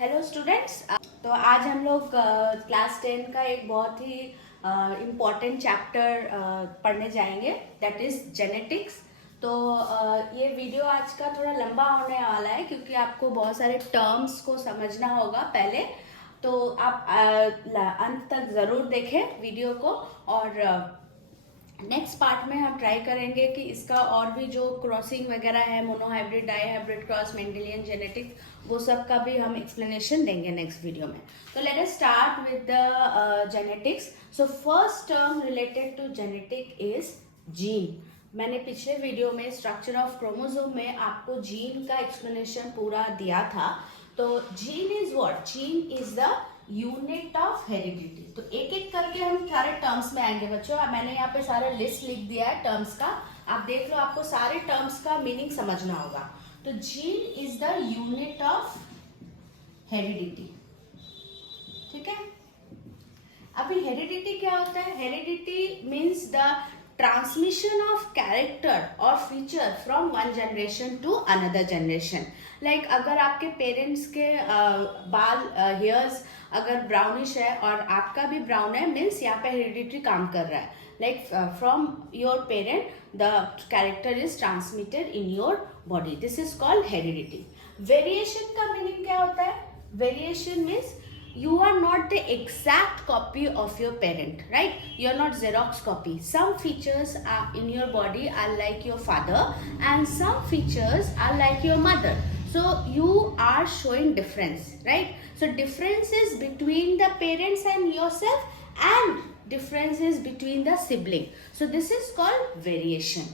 Hello students. तो आज हम लोग क्लास 10 का एक बहुत ही इम्पॉर्टेंट चैप्टर पढ़ने जाएंगे, दैट इज जेनेटिक्स। तो ये वीडियो आज का थोड़ा लंबा होने वाला है क्योंकि आपको बहुत सारे टर्म्स को समझना होगा पहले। तो आप अंत तक ज़रूर देखें वीडियो को, और नेक्स्ट पार्ट में हम ट्राई करेंगे कि इसका और भी जो क्रॉसिंग वगैरह है, monohybrid, dihybrid cross, Mendelian genetics, वो सब का भी हम एक्सप्लेनेशन देंगे नेक्स्ट वीडियो में। तो let us start with the genetics. So first term related to genetic is gene. मैंने पिछले वीडियो में स्ट्रक्चर ऑफ क्रोमोसोम में आपको जीन का एक्सप्लेनेशन पूरा दिया था। तो gene is what? Gene is the unit of heredity. तो एक एक करके हम सारे टर्म्स में आएंगे बच्चों। मैंने यहाँ पे सारा लिस्ट लिख दिया है टर्म्स का, आप देख लो, आपको सारे टर्म्स का मीनिंग समझना होगा। तो gene is the unit of heredity, ठीक है। अभी हेरिडिटी क्या होता है? Heredity means the transmission of character और feature from one generation to another generation. Like अगर आपके पेरेंट्स के बाल हेयर्स अगर ब्राउनिश है और आपका भी ब्राउन है, मीन्स यहाँ पे हेरिडिटी काम कर रहा है। Like from your parent the character is transmitted in your body, this is called heredity. Variation का मीनिंग क्या होता है? Variation means you are not the exact copy of your parent, right? You are not Xerox copy. Some features are in your body are like your father and some features are like your mother. So you are showing difference, right? So differences between the parents and yourself and differences between the sibling. So this is called variation.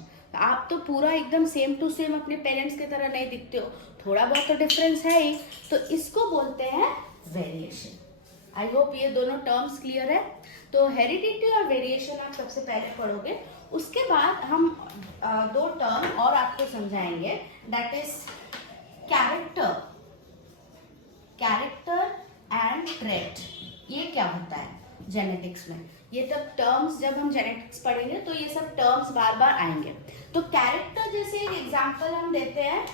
आप तो पूरा एकदम same to same अपने parents की तरह नहीं दिखते हो, थोड़ा बहुत तो डिफरेंस है ही, तो इसको बोलते हैं वेरिएशन। आई होप ये दोनों टर्म्स क्लियर है। तो हेरिडिटी और वेरिएशन आप सबसे पहले पढ़ोगे, उसके बाद हम दो टर्म और आपको समझाएंगे, that is character, character and trait. ये क्या होता है जेनेटिक्स में? ये तब टर्म्स जब हम जेनेटिक्स पढ़ेंगे तो ये सब टर्म्स बार बार आएंगे। तो कैरेक्टर जैसे एक एग्जांपल हम देते हैं,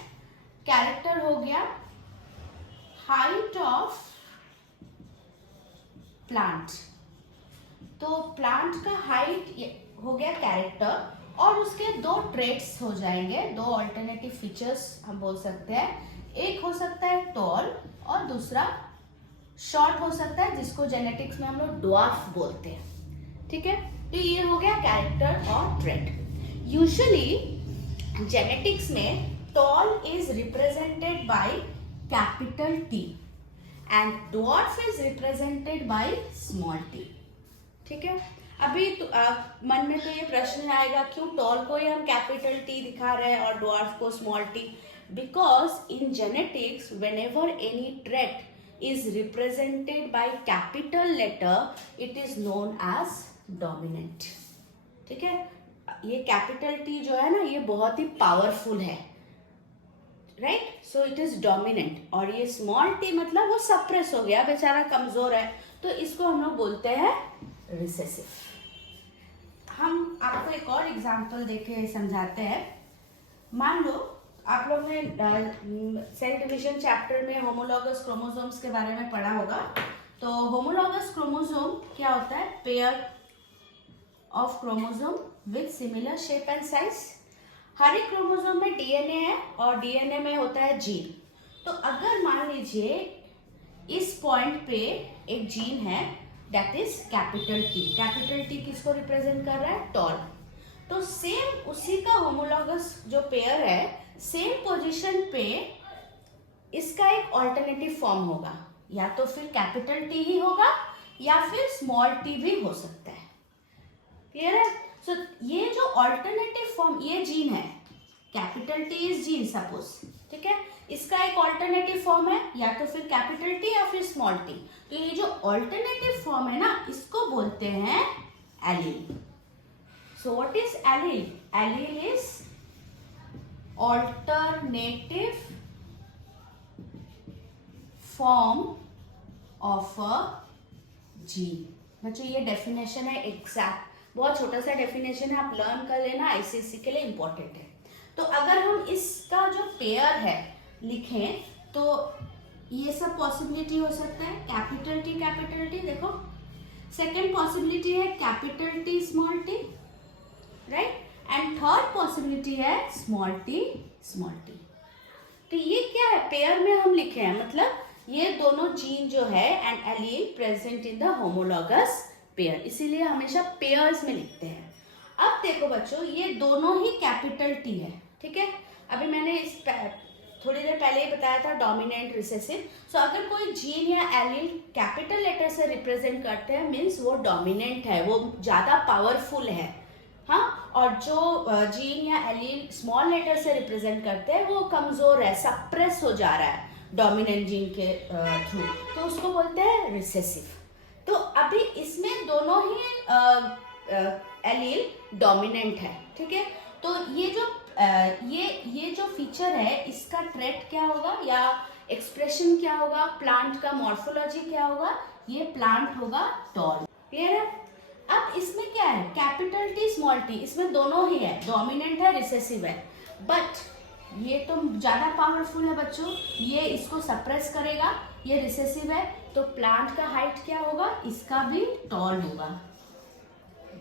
कैरेक्टर हो गया हाइट ऑफ प्लांट। तो प्लांट का हाइट हो गया कैरेक्टर, और उसके दो ट्रेट्स हो जाएंगे, दो अल्टरनेटिव फीचर्स हम बोल सकते हैं। एक हो सकता है टॉल और दूसरा शॉर्ट हो सकता है, जिसको जेनेटिक्स में हम लोग ड्वार्फ बोलते हैं, ठीक है। तो ये हो गया कैरेक्टर और ट्रेट। यूजुअली जेनेटिक्स में tall is represented by capital T and dwarf is represented by small t, ठीक है। अभी मन में तो ये प्रश्न आएगा, क्यों टॉल को ही हम कैपिटल टी दिखा रहे हैं और ड्वार्फ को small T? Because in genetics whenever any trait is represented by capital letter it is known as dominant, ठीक है। ये कैपिटल टी जो है ना, ये बहुत ही पावरफुल है, right? So it is dominant. और ये स्मॉल टी मतलब वो सप्रेस हो गया, बेचारा कमजोर है, तो इसको हम लोग बोलते हैं रिसेसिव। हम आपको एक और एग्जांपल देके समझाते हैं। मान लो आप लोग ने सेल डिवीजन चैप्टर में होमोलॉगस क्रोमोसोम्स के बारे में पढ़ा होगा। तो होमोलॉगस क्रोमोसोम क्या होता है? Pair of chromosome with similar shape and size. हर एक क्रोमोसोम में डीएनए है और डीएनए में होता है जीन। तो अगर मान लीजिए इस पॉइंट पे एक जीन है, that is capital T. Capital T किसको रिप्रेजेंट कर रहा है? टॉल। तो सेम उसी का होमोलॉगस जो पेयर है, सेम पोजीशन पे इसका एक ऑल्टरनेटिव फॉर्म होगा, या तो फिर कैपिटल टी ही होगा या फिर स्मॉल टी भी हो सकता है। क्लियर है? सो ये जो ऑल्टरनेटिव फॉर्म, ये जीन है, capital T is gene suppose, ठीक है। इसका एक ऑल्टरनेटिव फॉर्म है, या तो फिर कैपिटल टी या फिर स्मॉल टी। तो ये जो ऑल्टरनेटिव फॉर्म है ना, इसको बोलते हैं allele. So what is allele? Allele is alternative form of a gene. बच्चों ये डेफिनेशन है एग्जैक्ट, बहुत छोटा सा डेफिनेशन है, आप लर्न कर लेना, आईसीएसई के लिए इंपॉर्टेंट है। तो अगर हम इसका जो पेयर है लिखें, तो ये सब पॉसिबिलिटी हो सकता है, कैपिटल टी देखो। सेकेंड पॉसिबिलिटी है capital T small T, right, and third possibility है स्मॉल टी। तो ये क्या है, पेयर में हम लिखे हैं, मतलब ये दोनों जीन जो है and allele present in the homologous pair, इसीलिए हमेशा पेयर्स में लिखते हैं। अब देखो बच्चों, ये दोनों ही कैपिटल टी है, ठीक है। अभी मैंने इस थोड़ी देर पहले ही बताया था डोमिनेंट रिसेसिव। सो अगर कोई जीन या एलील कैपिटल लेटर से रिप्रेजेंट करते हैं मीन्स वो डोमिनेंट है, वो ज़्यादा पावरफुल है, हाँ। और जो जीन या एलील स्मॉल लेटर से रिप्रेजेंट करते हैं वो कमज़ोर है, सप्रेस हो जा रहा है डोमिनेंट जीन के थ्रू, तो उसको बोलते हैं रिसेसिव। तो अभी इसमें दोनों ही एलील डोमिनेंट है, ठीक है। तो ये जो ये जो फीचर है इसका ट्रेट क्या होगा या एक्सप्रेशन क्या होगा, प्लांट का मॉर्फोलॉजी क्या होगा, ये प्लांट होगा टॉल। क्लियर है। अब इसमें क्या है, कैपिटल टी स्मॉल टी, इसमें दोनों ही है, डोमिनेंट है रिसेसिव है, बट ये तो ज़्यादा पावरफुल है बच्चों, ये इसको सप्रेस करेगा, ये रिसेसिव है, तो प्लांट का हाइट क्या होगा, इसका भी टॉल होगा,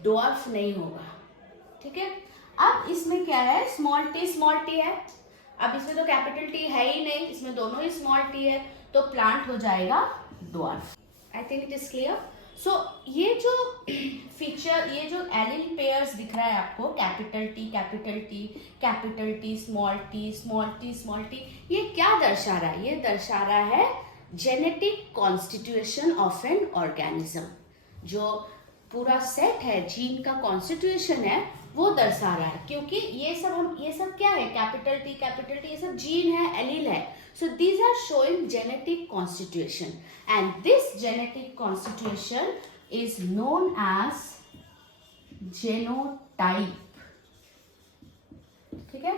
ड्वार्फ नहीं होगा, ठीक है। अब इसमें क्या है, स्मॉल टी है, अब इसमें तो कैपिटल टी है ही नहीं, इसमें दोनों ही स्मॉल टी है, तो प्लांट हो जाएगा dwarf. I think it is clear. So ये जो फीचर, ये जो एलील पेयर्स दिख रहा है आपको, कैपिटल टी, स्मॉल टी, ये क्या दर्शा रहा है, ये दर्शा रहा है जेनेटिक कॉन्स्टिट्यूएशन ऑफ एन ऑर्गेनिज्म। जो पूरा सेट है, जीन का कॉन्स्टिट्यूएशन है, वो दर्शा रहा है, क्योंकि ये सब क्या है, कैपिटल टी, ये सब जीन है, एलील है। So these are showing genetic constitution, and this genetic constitution is known as genotype. ठीक है?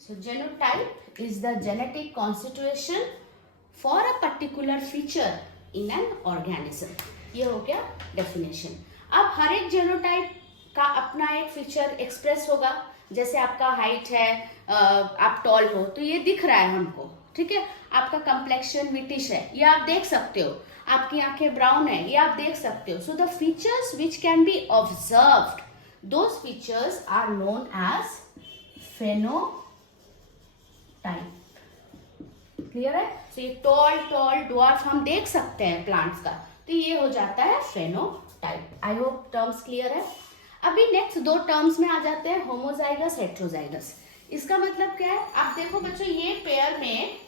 So genotype is the genetic constitution for a particular feature in an organism. ये हो गया definition. अब हर एक genotype का अपना एक फीचर एक्सप्रेस होगा, जैसे आपका हाइट है, आप टॉल हो, तो ये दिख रहा है हमको, ठीक है। आपका कंप्लेक्शन विटिश है, ये आप देख सकते हो, आपकी आंखें ब्राउन है, ये आप देख सकते हो। So the features which can be observed, those features are known as phenotype. Clear है। सो ये टॉल ड्वार्फ हम देख सकते हैं प्लांट्स का, तो ये हो जाता है phenotype. I hope terms clear है। अभी नेक्स्ट दो टर्म्स में आ जाते हैं, होमोजाइगस, हेट्रोजाइगस। इसका मतलब क्या है, आप देखो बच्चों, ये पेयर में,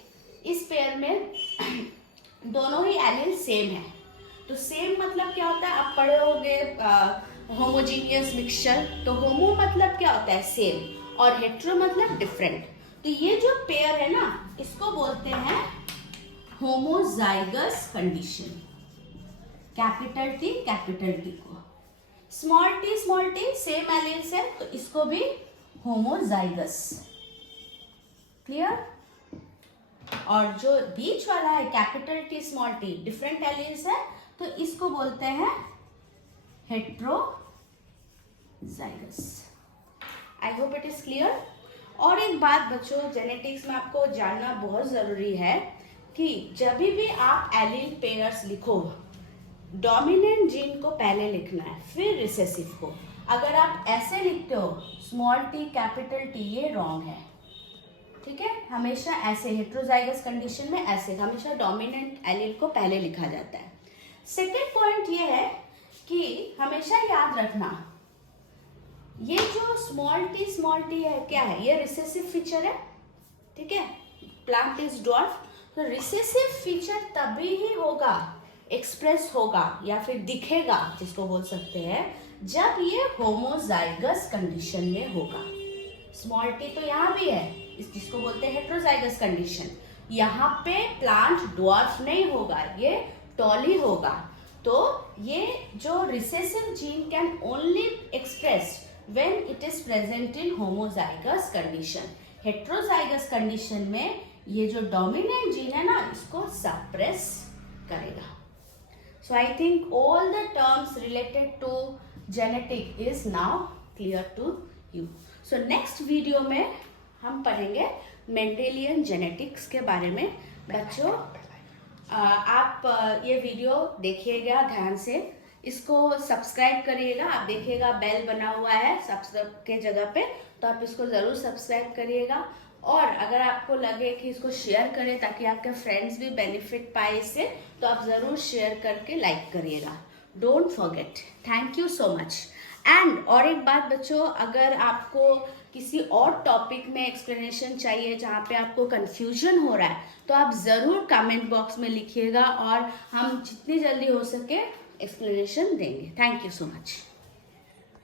इस पेयर में दोनों ही एलील सेम है, तो सेम मतलब क्या होता है, आप पढ़े होंगे होमोजीनियस मिक्सचर, तो होमो मतलब क्या होता है, सेम, और हेट्रो मतलब डिफरेंट। तो ये जो पेयर है ना, इसको बोलते हैं होमोजाइगस कंडीशन। कैपिटल टी को, स्मॉल टी सेम एलील्स है, तो इसको भी होमोजाइगस। क्लियर। और जो बीच वाला है capital T small T, different alleles है, तो इसको बोलते हैं heterozygous. I hope it is clear. और एक बात बच्चों, जेनेटिक्स में आपको जानना बहुत जरूरी है कि जब भी आप एलील पेयर्स लिखो, डोमिनेंट जीन को पहले लिखना है, फिर रिसेसिव को। अगर आप ऐसे लिखते हो स्मॉल टी कैपिटल टी, ये रॉन्ग है, ठीक है। हमेशा ऐसे, हेट्रोजाइगस कंडीशन में ऐसे हमेशा डोमिनेंट एलील को पहले लिखा जाता है। सेकेंड पॉइंट ये है कि हमेशा याद रखना, ये जो स्मॉल टी है, क्या है, ये रिसेसिव फीचर है, ठीक है। प्लांट इज ड्वार्फ, तो रिसेसिव फीचर तभी ही होगा, एक्सप्रेस होगा या फिर दिखेगा, जिसको बोल सकते हैं, जब ये होमोजाइगस कंडीशन में होगा। स्मॉल टी तो यहाँ भी है, जिसको बोलते हैं हेट्रोजाइगस कंडीशन, यहाँ पे प्लांट ड्वार्फ नहीं होगा, ये टॉल ही होगा। तो ये जो recessive gene can only express when it is present in homozygous condition. Heterozygous condition में ये जो डोमिनेंट जीन है ना, इसको सप्रेस करेगा। So I think all the terms related to genetic is now clear to you. So next video में हम पढ़ेंगे मेंडेलियन जेनेटिक्स के बारे में। बच्चों आप ये वीडियो देखिएगा ध्यान से, इसको सब्सक्राइब करिएगा। आप देखिएगा बेल बना हुआ है सब्सक्राइब के जगह पे, तो आप इसको ज़रूर सब्सक्राइब करिएगा। और अगर आपको लगे कि इसको शेयर करें ताकि आपके फ्रेंड्स भी बेनिफिट पाए इससे, तो आप ज़रूर शेयर करके लाइक करिएगा। Don't forget. Thank you so much. And और एक बात बच्चों, अगर आपको किसी और टॉपिक में एक्सप्लेनेशन चाहिए जहाँ पे आपको कंफ्यूजन हो रहा है, तो आप ज़रूर कमेंट बॉक्स में लिखिएगा और हम जितनी जल्दी हो सके एक्सप्लेनेशन देंगे। Thank you so much.